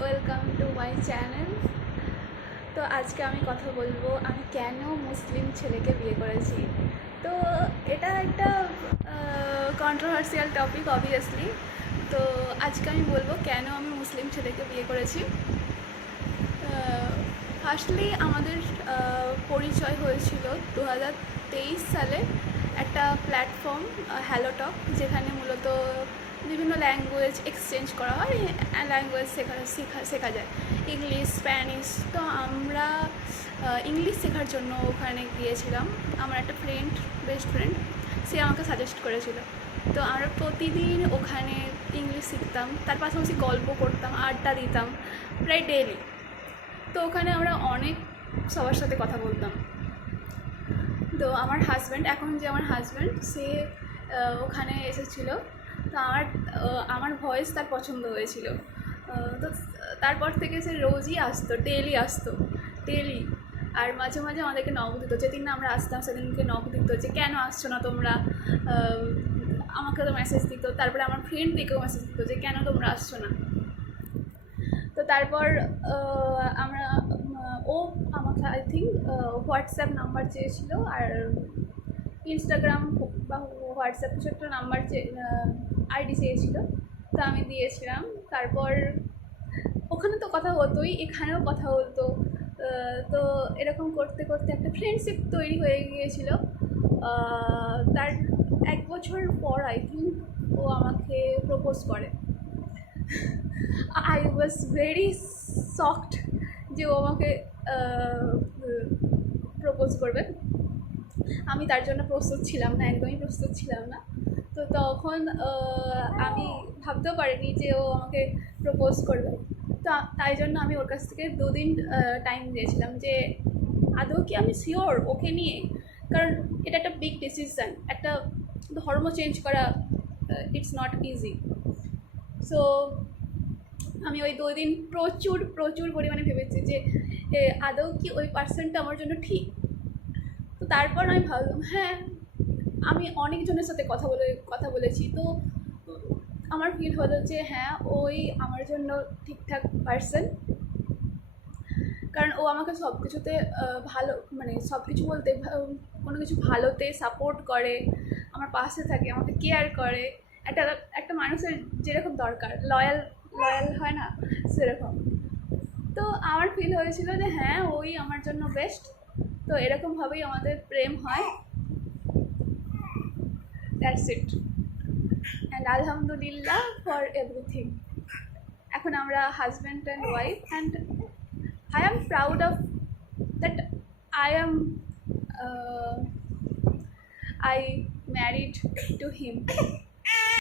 Welcome to my channel. তো আজকে আমি কথা বলবো আমি কেন মুসলিম ছেলেকে বিয়ে করেছি। তো এটা একটা কন্ট্রোভার্সিয়াল টপিক অবভিয়াসলি। তো আজকে আমি বলবো কেন আমি মুসলিম ছেলেকে বিয়ে করেছি। ফার্স্টলি আমাদের পরিচয় হয়েছিল 2023 সালে একটা প্ল্যাটফর্ম হ্যালোটক, যেখানে মূলত বিভিন্ন ল্যাঙ্গুয়েজ এক্সচেঞ্জ করা হয়, ল্যাঙ্গুয়েজ শেখা যায়, ইংলিশ, স্প্যানিশ। তো আমরা ইংলিশ শেখার জন্য ওখানে গিয়েছিলাম। আমার একটা বেস্ট ফ্রেন্ড, সে আমাকে সাজেস্ট করেছিল। তো আমরা প্রতিদিন ওখানে ইংলিশ শিখতাম, তার পাশাপাশি গল্প করতাম, আড্ডা দিতাম প্রায় ডেইলি। তো ওখানে আমরা অনেক সবার সাথে কথা বলতাম। তো আমার হাজব্যান্ড, এখন যে আমার হাজব্যান্ড, সে ওখানে এসেছিলো। তো আমার ভয়েস তার পছন্দ হয়েছিল। তো তারপর থেকে সে রোজই আসতো, ডেলি। আর মাঝে মাঝে আমাদেরকে নক দিত, যেদিন না আমরা আসতাম সেদিনকে নক দিত যে কেন আসছো না তোমরা। আমাকে তো মেসেজ দিত, তারপরে আমার ফ্রেন্ডদেরকেও মেসেজ দিত যে কেন তোমরা আসছো না। তো তারপর ও আমাকে আই থিঙ্ক হোয়াটসঅ্যাপ নাম্বার চেয়েছিল, আর ইনস্টাগ্রাম বা হোয়াটসঅ্যাপ কিছু একটা নাম্বার আইডি চেয়েছিল। তো আমি দিয়েছিলাম। তারপর ওখানে তো কথা হতোই, এখানেও কথা হতো। তো এরকম করতে করতে একটা ফ্রেন্ডশিপ তৈরি হয়ে গিয়েছিল। তার 1 বছর পর আই থিঙ্ক ও আমাকে প্রপোজ করে। আই ওয়াজ ভেরি শকড যে ও আমাকে প্রপোজ করবে। আমি তার জন্য প্রস্তুত ছিলাম না, একদমই প্রস্তুত ছিলাম না। তো তখন আমি ভাবতেও পারিনি যে ও আমাকে প্রপোজ করবে। তো তাই জন্য আমি ওর কাছ থেকে 2 দিন টাইম দিয়েছিলাম যে আদৌ কি আমি শিওর ওকে নিয়ে। কারণ এটা একটা বিগ ডিসিশান, একটা ধর্ম চেঞ্জ করা ইটস নট ইজি। সো আমি ওই 2 দিন প্রচুর পরিমাণে ভেবেছি যে আদৌ কি ওই পার্সনটা আমার জন্য ঠিক। তো তারপর আমি ভাবলাম হ্যাঁ, আমি অনেকজনের সাথে কথা বলেছি। তো আমার ফিল হলো যে হ্যাঁ, ওই আমার জন্য ঠিকঠাক পার্সন। কারণ ও আমাকে সব কিছুতে ভালো, মানে সব কিছু বলতে কোনো কিছু ভালোতে সাপোর্ট করে, আমার পাশে থাকে, আমাকে কেয়ার করে। একটা একটা মানুষের যেরকম দরকার, লয়াল হয় না, সেরকম। তো আমার ফিল হয়েছিল যে হ্যাঁ, ওই আমার জন্য বেস্ট। তো এরকমভাবেই আমাদের প্রেম হয়। দ্যাটস ইট, অ্যান্ড আলহামদুলিল্লাহ ফর এভরিথিং। এখন আমরা husband and wife, and I am proud of that. I married to him.